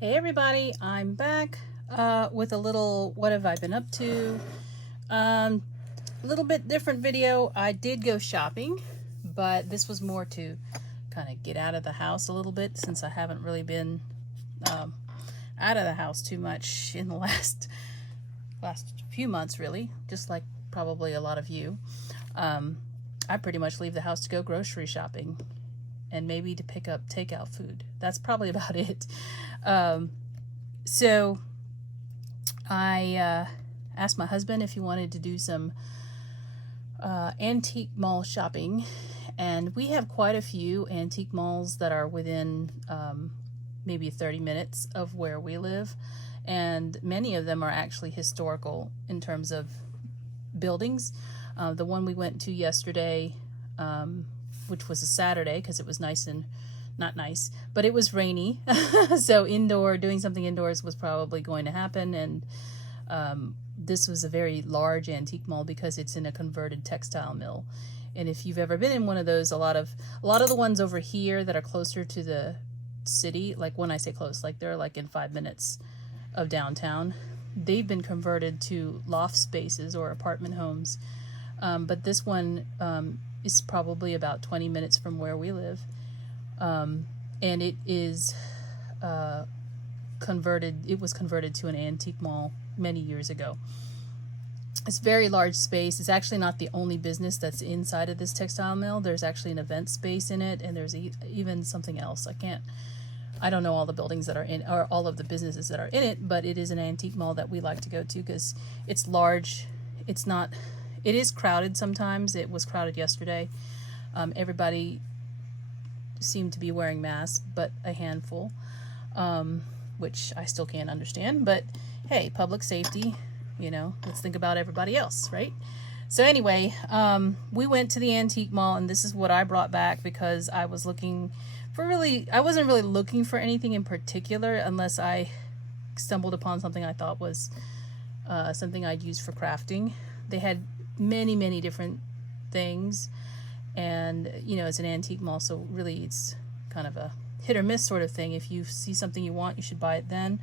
Hey everybody, I'm back with a little what have I been up to. A little bit different video. I did go shopping, but this was more to kind of get out of the house a little bit since I haven't really been out of the house too much in the last few months, really, just like probably a lot of you. I pretty much leave the house to go grocery shopping and maybe to pick up takeout food. That's probably about it. So I asked my husband if he wanted to do some antique mall shopping, and we have quite a few antique malls that are within maybe 30 minutes of where we live, and many of them are actually historical in terms of buildings. The one we went to yesterday, which was a Saturday because it was nice and not nice, but it was rainy. So doing something indoors was probably going to happen. And this was a very large antique mall because it's in a converted textile mill. And if you've ever been in one of those, a lot of the ones over here that are closer to the city, like when I say close, like they're like in 5 minutes of downtown, they've been converted to loft spaces or apartment homes. But this one is probably about 20 minutes from where we live. And it is it was converted to an antique mall many years ago. It's a very large space. It's actually not the only business that's inside of this textile mill. There's actually an event space in it, and there's even something else. I don't know all the buildings that are in, or all of the businesses that are in it, but it is an antique mall that we like to go to because it's large. It is crowded sometimes. It was crowded yesterday. Everybody seemed to be wearing masks, but a handful, which I still can't understand. But hey, public safety, let's think about everybody else, right? So anyway, we went to the antique mall, and this is what I brought back because I was looking for I wasn't really looking for anything in particular unless I stumbled upon something I thought was something I'd use for crafting. They had many different things. And, it's an antique mall, so really it's kind of a hit or miss sort of thing. If you see something you want, you should buy it then,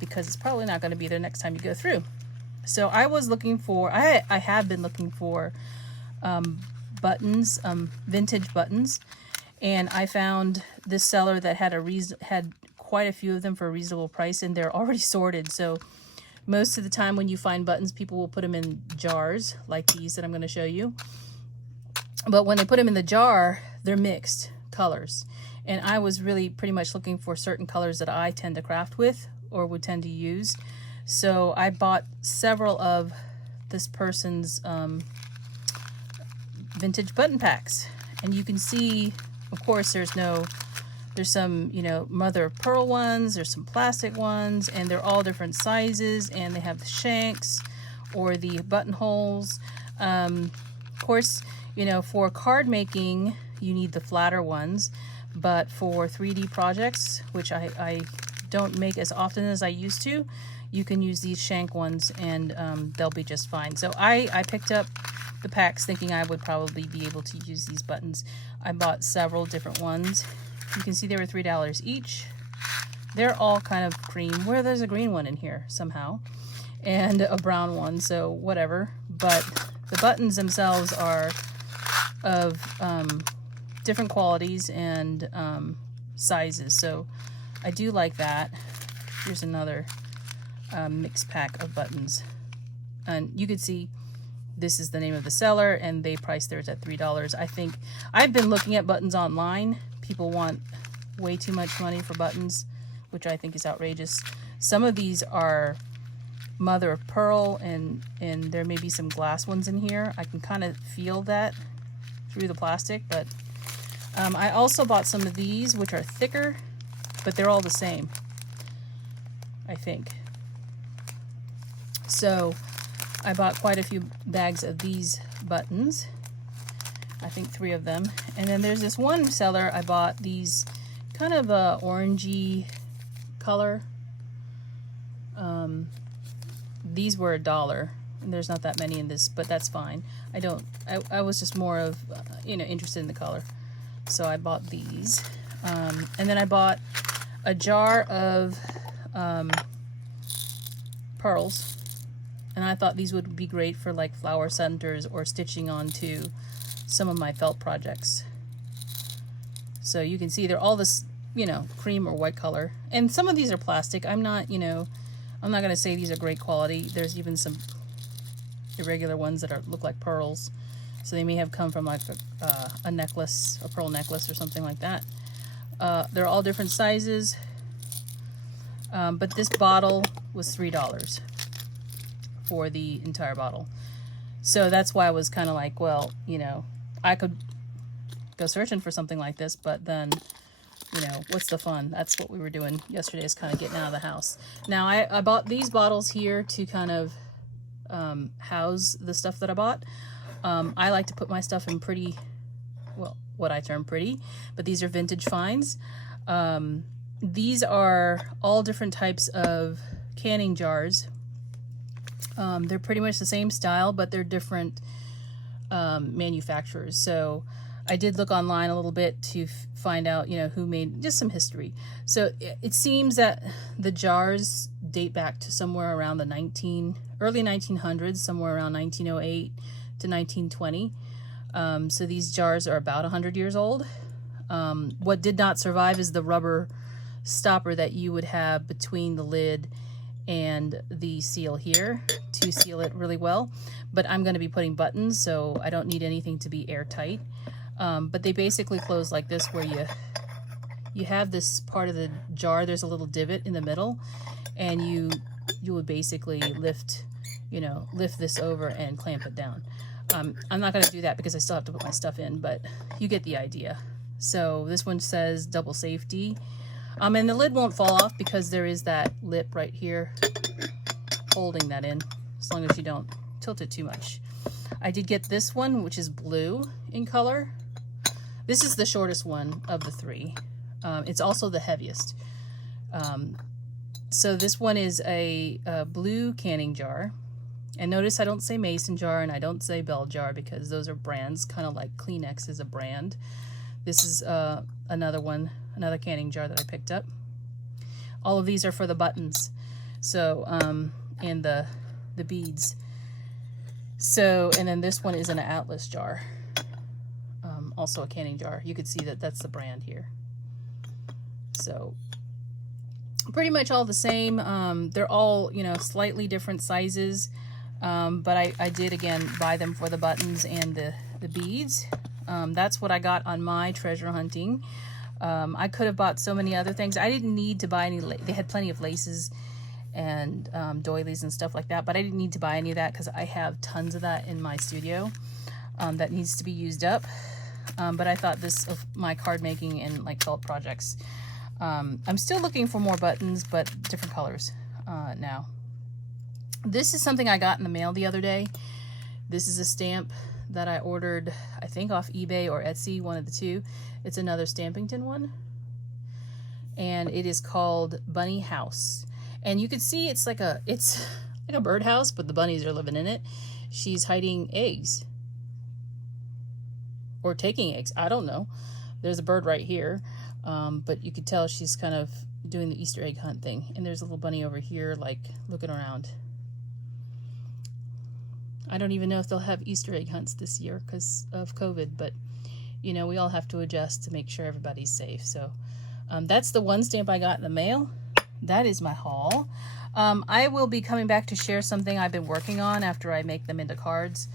because it's probably not going to be there next time you go through. So I was looking for, I have been looking for buttons, vintage buttons, and I found this seller that had quite a few of them for a reasonable price, and they're already sorted. So most of the time when you find buttons, people will put them in jars like these that I'm going to show you. But when they put them in the jar, they're mixed colors. And I was really pretty much looking for certain colors that I tend to craft with or would tend to use. So I bought several of this person's vintage button packs. And you can see, of course, there's some, mother of pearl ones, there's some plastic ones, and they're all different sizes, and they have the shanks or the buttonholes. Of course, for card making, you need the flatter ones, but for 3D projects, which I don't make as often as I used to, you can use these shank ones, and they'll be just fine. So I picked up the packs thinking I would probably be able to use these buttons. I bought several different ones. You can see they were $3 each. They're all kind of cream, where there's a green one in here somehow, and a brown one, so whatever. But the buttons themselves are of different qualities and sizes, so I do like that. Here's another mixed pack of buttons, and you can see this is the name of the seller, and they priced theirs at $3. I think I've been looking at buttons online. People want way too much money for buttons, which I think is outrageous. Some of these are mother of pearl, and there may be some glass ones in here. I can kind of feel that through the plastic, but I also bought some of these, which are thicker, but they're all the same, I think. So I bought quite a few bags of these buttons, I think 3 of them. And then there's this one seller I bought these kind of orangey color. These were $1, and there's not that many in this, but that's fine. I was just more of interested in the color, so I bought these. And then I bought a jar of pearls, and I thought these would be great for like flower centers or stitching onto some of my felt projects. So you can see they're all this, you know, cream or white color, and some of these are plastic. I'm not, you know, I'm not gonna say these are great quality. There's even some irregular ones that look like pearls, so they may have come from like a necklace, a pearl necklace or something like that. They're all different sizes, but this bottle was $3 for the entire bottle. So that's why I was kind of like, well, you know, I could go searching for something like this, but then, you know, what's the fun? That's what we were doing yesterday, is kind of getting out of the house. Now, I bought these bottles here to kind of house the stuff that I bought. I like to put my stuff in pretty, well, what I term pretty, but these are vintage finds. These are all different types of canning jars. They're pretty much the same style, but they're different manufacturers. So I did look online a little bit to find out, you know, who made, just some history. So it seems that the jars date back to somewhere around the early 1900s, somewhere around 1908 to 1920. So these jars are about 100 years old. What did not survive is the rubber stopper that you would have between the lid and the seal here to seal it really well. But I'm going to be putting buttons, so I don't need anything to be airtight. But they basically close like this, where you have this part of the jar, there's a little divot in the middle, and you would basically lift this over and clamp it down. I'm not going to do that because I still have to put my stuff in, but you get the idea. So this one says double safety. And the lid won't fall off because there is that lip right here holding that in, as long as you don't tilt it too much. I did get this one, which is blue in color. This is the shortest one of the three. It's also the heaviest. So this one is a blue canning jar. And notice I don't say mason jar and I don't say bell jar, because those are brands, kind of like Kleenex is a brand. This is another one, another canning jar that I picked up. All of these are for the buttons, so and the beads. So, and then this one is an Atlas jar, also a canning jar. You could see that that's the brand here. So pretty much all the same. They're all, you know, slightly different sizes, but I did again buy them for the buttons and the beads. That's what I got on my treasure hunting. I could have bought so many other things. I didn't need to buy any. They had plenty of laces and doilies and stuff like that, but I didn't need to buy any of that because I have tons of that in my studio that needs to be used up. But I thought this of my card making and like felt projects. I'm still looking for more buttons, but different colors now. This is something I got in the mail the other day. This is a stamp that I ordered, I think off eBay or Etsy, one of the two. It's another Stampington one. And it is called Bunny House. And you can see it's like a birdhouse, but the bunnies are living in it. She's hiding eggs. Or taking eggs, I don't know. There's a bird right here. But you could tell she's kind of doing the Easter egg hunt thing. And there's a little bunny over here, like, looking around. I don't even know if they'll have Easter egg hunts this year because of COVID, but, you know, we all have to adjust to make sure everybody's safe. So that's the one stamp I got in the mail. That is my haul. I will be coming back to share something I've been working on after I make them into cards.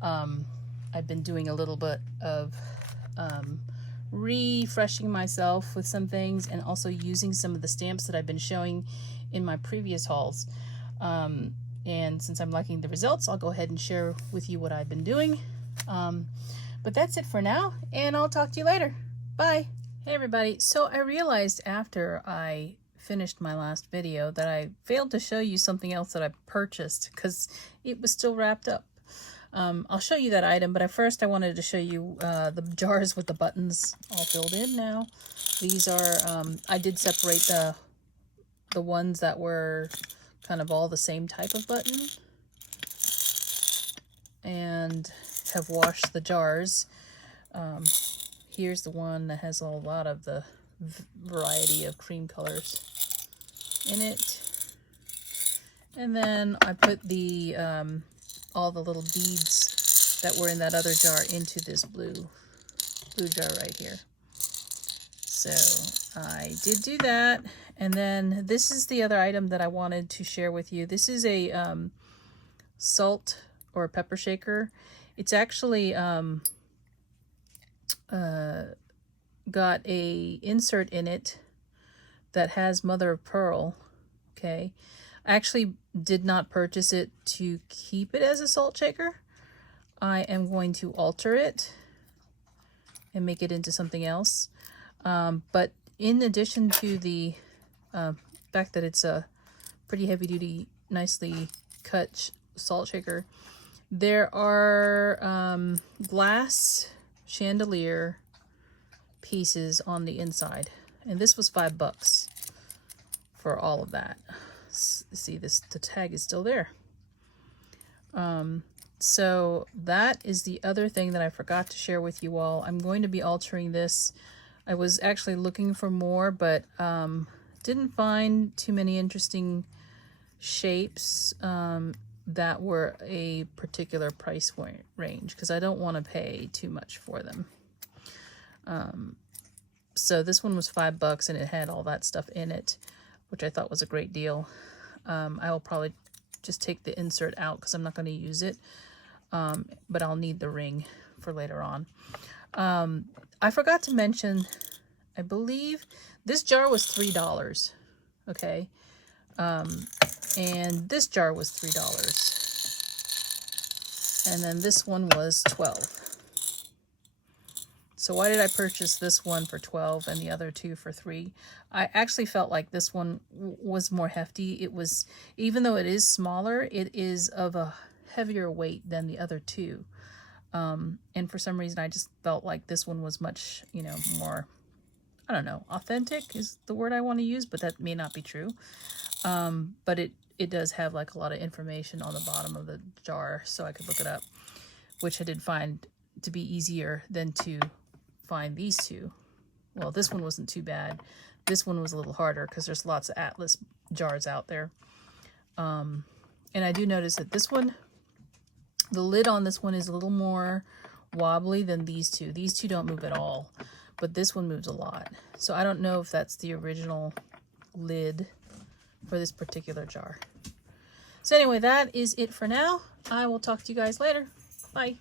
I've been doing a little bit of refreshing myself with some things, and also using some of the stamps that I've been showing in my previous hauls. And since I'm liking the results, I'll go ahead and share with you what I've been doing. But that's it for now, and I'll talk to you later. Bye. Hey everybody. So I realized after I finished my last video that I failed to show you something else that I purchased because it was still wrapped up. I'll show you that item, but at first I wanted to show you the jars with the buttons all filled in now. These are, I did separate the ones that were kind of all the same type of button, and have washed the jars. Here's the one that has a lot of the variety of cream colors in it. And then I put the all the little beads that were in that other jar into this blue jar right here. So I did do that. And then this is the other item that I wanted to share with you. This is a salt or pepper shaker. It's actually got a insert in it that has mother of pearl. Okay, I actually did not purchase it to keep it as a salt shaker. I am going to alter it and make it into something else. But in addition to the fact that it's a pretty heavy duty, nicely cut salt shaker, there are glass chandelier pieces on the inside, and this was $5 for all of that. See, the tag is still there. So that is the other thing that I forgot to share with you all. I'm going to be altering this. I was actually looking for more, but didn't find too many interesting shapes that were a particular price range, because I don't want to pay too much for them. So this one was $5 and it had all that stuff in it, which I thought was a great deal. I will probably just take the insert out because I'm not going to use it, but I'll need the ring for later on. I forgot to mention, I believe this jar was $3, okay? And this jar was $3. And then this one was $12. So why did I purchase this one for $12 and the other two for $3? I actually felt like this one was more hefty. It was, even though it is smaller, it is of a heavier weight than the other two. And for some reason, I just felt like this one was much, you know, more, I don't know, authentic is the word I want to use, but that may not be true. But it does have like a lot of information on the bottom of the jar, so I could look it up, which I did find to be easier than to find these two. Well, this one wasn't too bad. This one was a little harder because there's lots of Atlas jars out there. And I do notice that this one, the lid on this one is a little more wobbly than these two. These two don't move at all, but this one moves a lot. So I don't know if that's the original lid for this particular jar. So anyway, that is it for now. I will talk to you guys later. Bye.